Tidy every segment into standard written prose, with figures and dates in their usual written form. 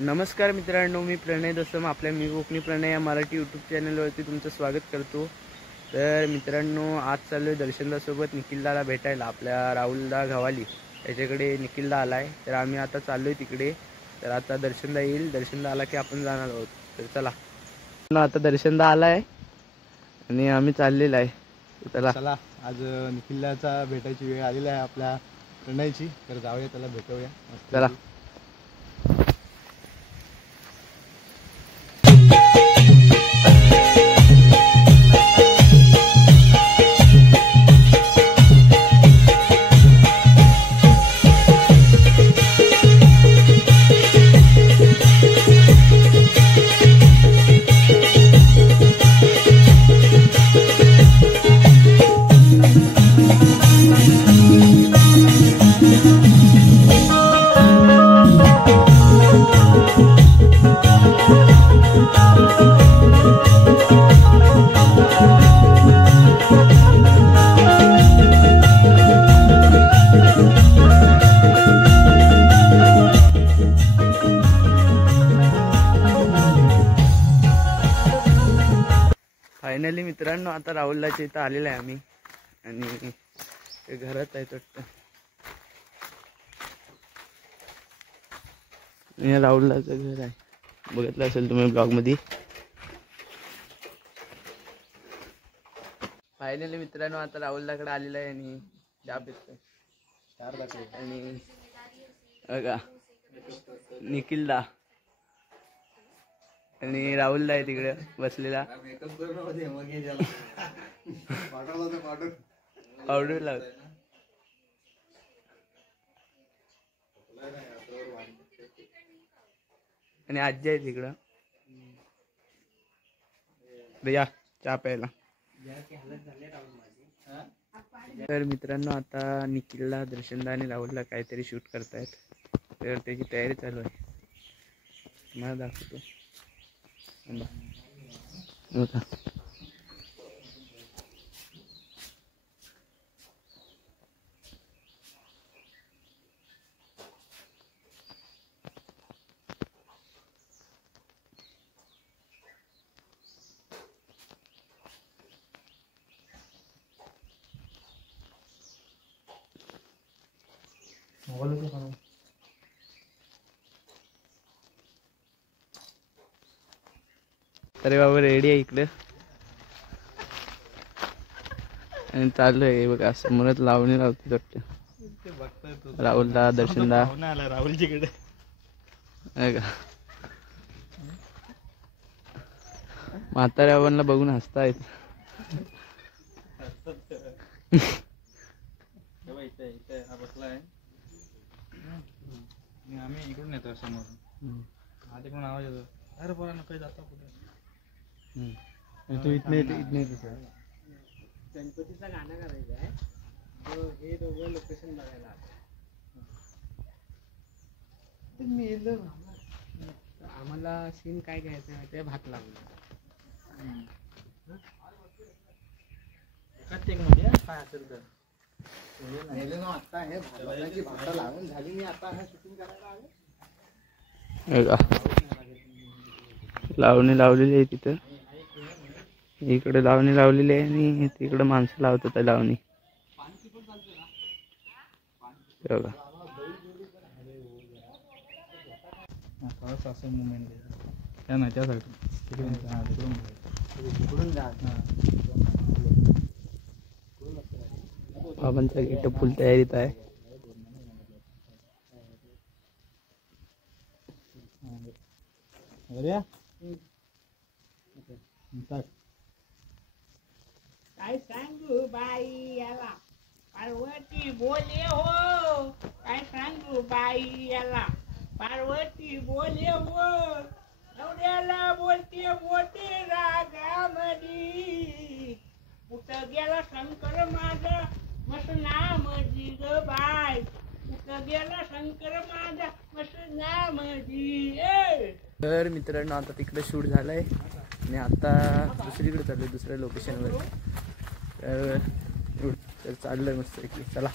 नमस्कार मित्रांनो, मी प्रणय दसम आपल्या मी कोकणी प्रणय या मराठी यूट्यूब चॅनलवरती तुमचं स्वागत करतो। तर मित्रांनो, आज चाललो आहे दर्शनदासोबत निखिलदाला भेटायला। आपल्या राहुलदा घवाली याच्याकडे निखिलदा आला आहे, तर आम्ही आता चाललो आहे तिकडे। तर आता दर्शनदा येईल, दर्शनदा आला की आपण जाणार आहोत। तर चला, आता दर्शनदा आला आहे आणि आम्ही चाललेलो आहे। चला आज निखिलदाचा भेटायची वेळ आलेली आहे आपल्या प्रणयची, तर जाऊया त्याला भेटूया। चला। फायनली मित्रांनो, आता राहुलदाच्या इथं आलेलं आहे आम्ही आणि ते घरात आहे वाटतं। हे राहुलदाचं घर आहे, बघितलं असेल तुम्ही ब्लॉग मध्ये। फायनली मित्रांनो, आता राहुलदाकडे आलेलं आहे आणि चहा पितोय आणि बघा निखिलदा आणि राहुलदा आहे तिकडे बसलेला। पावडर लावत आणि आजी आहे तिकडं। या चहा प्यायला। तर मित्रांनो, आता निखिलला, दर्शनदा आणि राहुलला काहीतरी शूट करतायत, तर त्याची तयारी चालू आहे। मला दाखवतो होता। अरे बाबा, रेडी आहे इकडे आणि चालू आहे बघा। समोरच लावणी लावते वाटतं राहुलदा, दर्शनदा राहुलजीकडे म्हाताऱ्या बाबांना बघून हसतायत। आम्ही इकडून येतो समोर, आधी पण आवाज येतो, अरे पोरांनो काही जाता कुठे। तो इथने गणपतीचा गाणं करायचं आहे, तो हे दोघं लोकेशन बघायला आम्हाला सीन काय घ्यायचं आहे ते भात लागला काय असेल तर आता हे भाताची लावून झाली, मी आता हा शूटिंग करायला आलो। लावणी लावलेली आहे तिथं, इकडे लावणी लावलेली आहे आणि तिकडे माणसं लावतात लावणी बघा। असं मुवमेंट त्या ना त्यासाठी बाबांचा गेटअप फुल तयारीत आहे। काय सांगू बाई याला पार्वती बोले हो, काय सांगू बाई याला पार्वती बोले हो, नवऱ्याला बोलते मोठे रागामधी, कुठं गेला शंकर माझा मस्त नामधी ग बाय, कुठं गेला शंकर माझा मस्त नामधी। तर मित्रांनो, आता तिकडे शूट झालंय आणि आता दुसरीकडे चाललोय, दुसऱ्या लोकेशनवर। तर चाललोय मस्त की, चला।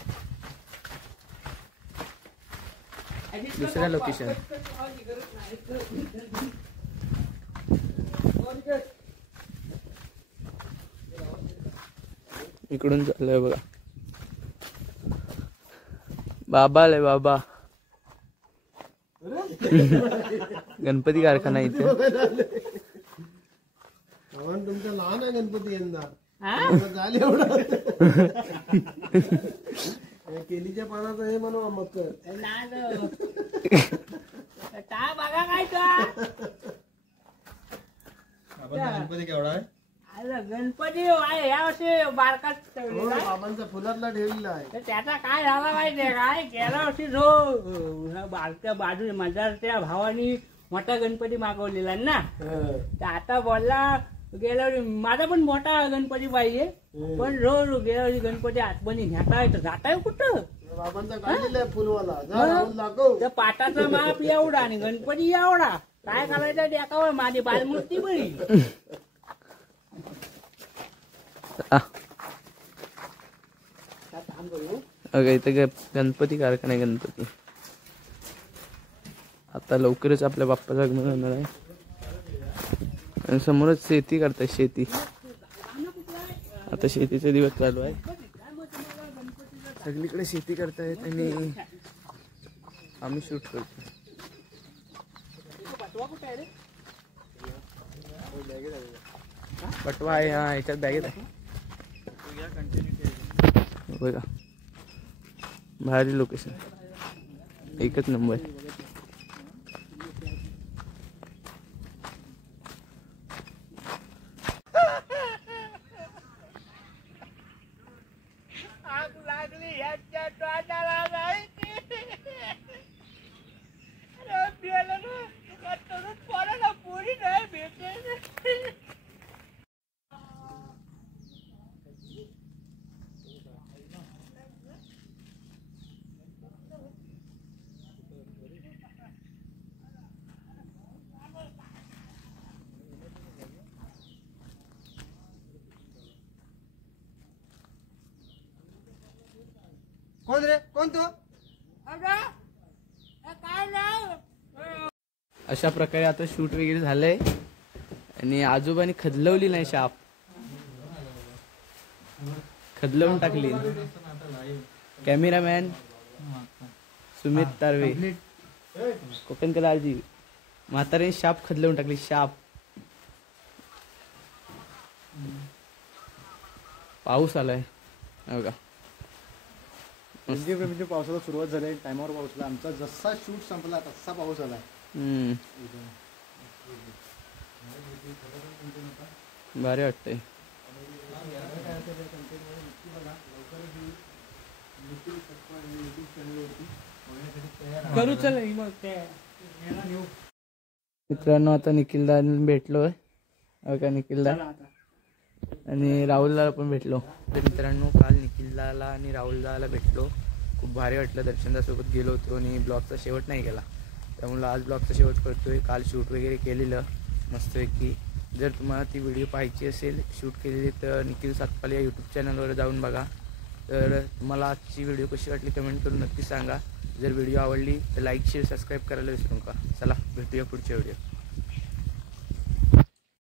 दुसऱ्या लोकेशन इकडून चाललंय बघा. बाबा आले बाबा. गणपती कारखाना इथे. तुमचा लहान आहे गणपती यंदा हा? झाले एवढं केलीच्या पानाचं हे म्हणू मकर काय बघा काय का गणपती केवढा आहे? अरे गणपती आहे या वर्षी बारकात ठेवलेला आहे. बाबांचा फुलातला ठेवलेला आहे. तर त्याचा काय झाला माहितीये काय गेल्या वर्षी जो बारक्या बाजू माझ्या भावानी मोठा गणपती मागवलेला ना तर आता बोलला गेल्या वर्षी माझा पण मोठा गणपती पाहिजे पण रोज गेल्या वर्षी गणपती आतमध्ये घेताय तर जाताय कुठं बाबांचा काढलेला आहे फुलवाला जा राहुल दाखव. त्या पाटाचा माप एवढा आणि गणपती एवढा काय करायचं देखावं माझी बालमूर्ती बरी. इथं गणपती कारखाना आहे. गणपती आता लवकरच आपल्या बाप्पाचं लग्न होणार आहे आणि समोरच शेती करतात. शेती आता शेतीचे दिवस चालू आहे. सगळीकडे शेती करतायत आणि आम्ही शूट करतो. बटवा आहे हा याच्यात बॅगेत आहे बघा. भारी लोकेशन एकच नंबर. आग लागली ह्याच्या तोंडाला जायची. अरे बेलं ना तरुण पोराला पोरी नाही भेटे. कोण रे कोण तू? काय नाही अशा प्रकारे आता शूट वगैरे झालंय आणि आजोबांनी खदलवली नाही शाप खदलवून टाकली. कॅमेरामॅन सुमित तारवे कोकण कलाजी म्हाताऱ्याने शाप खदलवून टाकली. शाप पाऊस आलाय बघा. म्हणजे पावसाला सुरुवात झाली. टायमावर पाऊसला आमचा जसा शूट संपला तसा पाऊस आला. भारी वाटतंय. करू चल मग ते मित्रांनो आता निखिलदा भेटलोय का निखिलदा आणि राहुलदाला पण भेटलो. तर मित्रांनो काल निखिलदाला आणि राहुलदाला भेटलो. खूप भारी वाटलं. दर्शनदासोबत गेलो होतो आणि ब्लॉगचा शेवट नाही केला त्यामुळे आज ब्लॉगचा शेवट करतोय. काल शूट वगैरे केलेलं मस्तपैकी. जर तुम्हाला ती व्हिडिओ पाहायची असेल शूट केलेली तर निखिल सातपाल या यूट्यूब चॅनलवर जाऊन बघा. तर तुम्हाला आजची व्हिडिओ कशी वाटली कमेंट करून नक्की सांगा. जर व्हिडिओ आवडली तर लाईक शेअर सबस्क्राईब करायला विसरू नका. चला भेटूया पुढच्या व्हिडिओ.